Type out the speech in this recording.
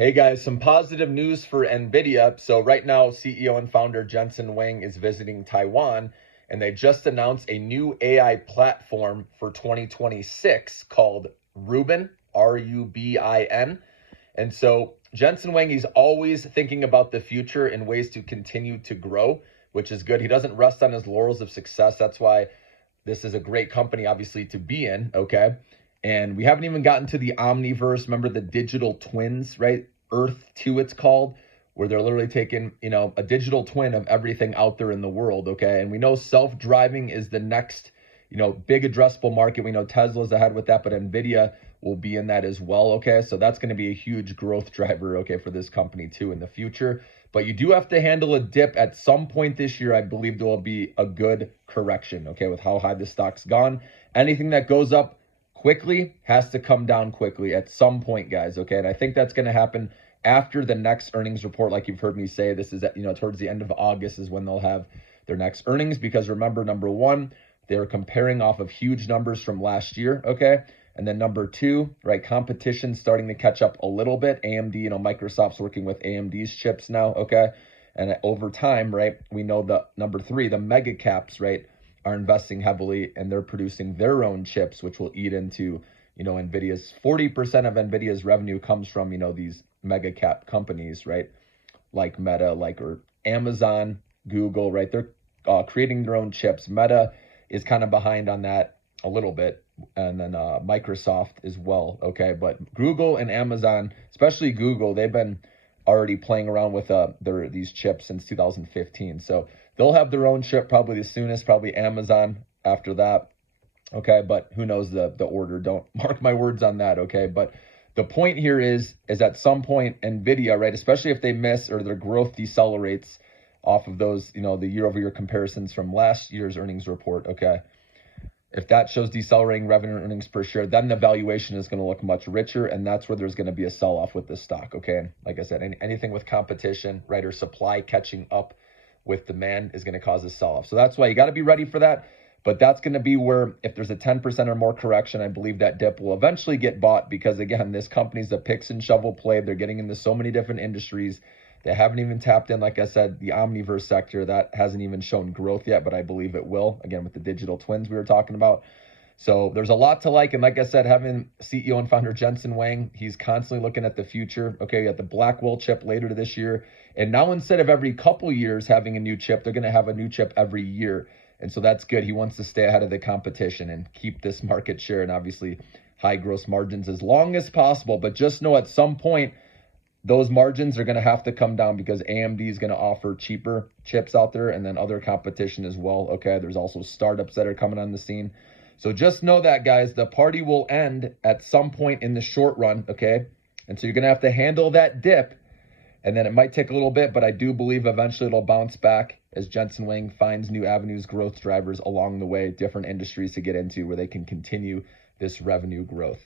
Hey guys, some positive news for NVIDIA. So right now, CEO and founder Jensen Huang is visiting Taiwan, and they just announced a new AI platform for 2026 called RUBIN, RUBIN. And so Jensen Huang, he's always thinking about the future and ways to continue to grow, which is good. He doesn't rest on his laurels of success. That's why this is a great company, obviously, to be in, okay? And we haven't even gotten to the Omniverse. Remember the digital twins, right? Earth 2, it's called, where they're literally taking, a digital twin of everything out there in the world, okay? And we know self-driving is the next, big addressable market. We know Tesla's ahead with that, but NVIDIA will be in that as well, okay? So that's going to be a huge growth driver, okay, for this company too in the future. But you do have to handle a dip at some point this year. I believe there will be a good correction, okay, with how high the stock's gone. Anything that goes up quickly has to come down quickly at some point, guys, okay? And I think that's going to happen after the next earnings report. Like you've heard me say, this is, towards the end of August is when they'll have their next earnings, because remember, number one, they're comparing off of huge numbers from last year, okay? And then number two, right, competition starting to catch up a little bit. AMD, Microsoft's working with AMD's chips now, okay? And over time, right, we know the number three, the mega caps, right, are investing heavily, and they're producing their own chips, which will eat into, NVIDIA's 40% of NVIDIA's revenue comes from, these mega cap companies, right? Like Meta, or Amazon, Google, right? They're creating their own chips. Meta is kind of behind on that a little bit, and then Microsoft as well, okay? But Google and Amazon, especially Google, they've been already playing around with these chips since 2015. So they'll have their own chip probably the soonest, probably Amazon after that, okay? But who knows the order? Don't mark my words on that, okay? But the point here is at some point, NVIDIA, right, especially if they miss or their growth decelerates off of those, the year-over-year comparisons from last year's earnings report, okay? If that shows decelerating revenue and earnings per share, then the valuation is going to look much richer, and that's where there's going to be a sell-off with this stock, okay? And like I said, anything with competition, right, or supply catching up with demand is going to cause a sell-off. So that's why you got to be ready for that. But that's going to be where, if there's a 10% or more correction, I believe that dip will eventually get bought, because, again, this company's a picks and shovel play. They're getting into so many different industries. They haven't even tapped in, like I said, the Omniverse sector. That hasn't even shown growth yet, but I believe it will, again, with the digital twins we were talking about. So there's a lot to like. And like I said, having CEO and founder Jensen Huang, he's constantly looking at the future. Okay, we got the Blackwell chip later this year. And now instead of every couple years having a new chip, they're going to have a new chip every year. And so that's good. He wants to stay ahead of the competition and keep this market share and obviously high gross margins as long as possible. But just know at some point, those margins are going to have to come down, because AMD is going to offer cheaper chips out there, and then other competition as well, okay? There's also startups that are coming on the scene. So just know that, guys, the party will end at some point in the short run, okay? And so you're going to have to handle that dip, and then it might take a little bit, but I do believe eventually it'll bounce back as Jensen Huang finds new avenues, growth drivers along the way, different industries to get into where they can continue this revenue growth.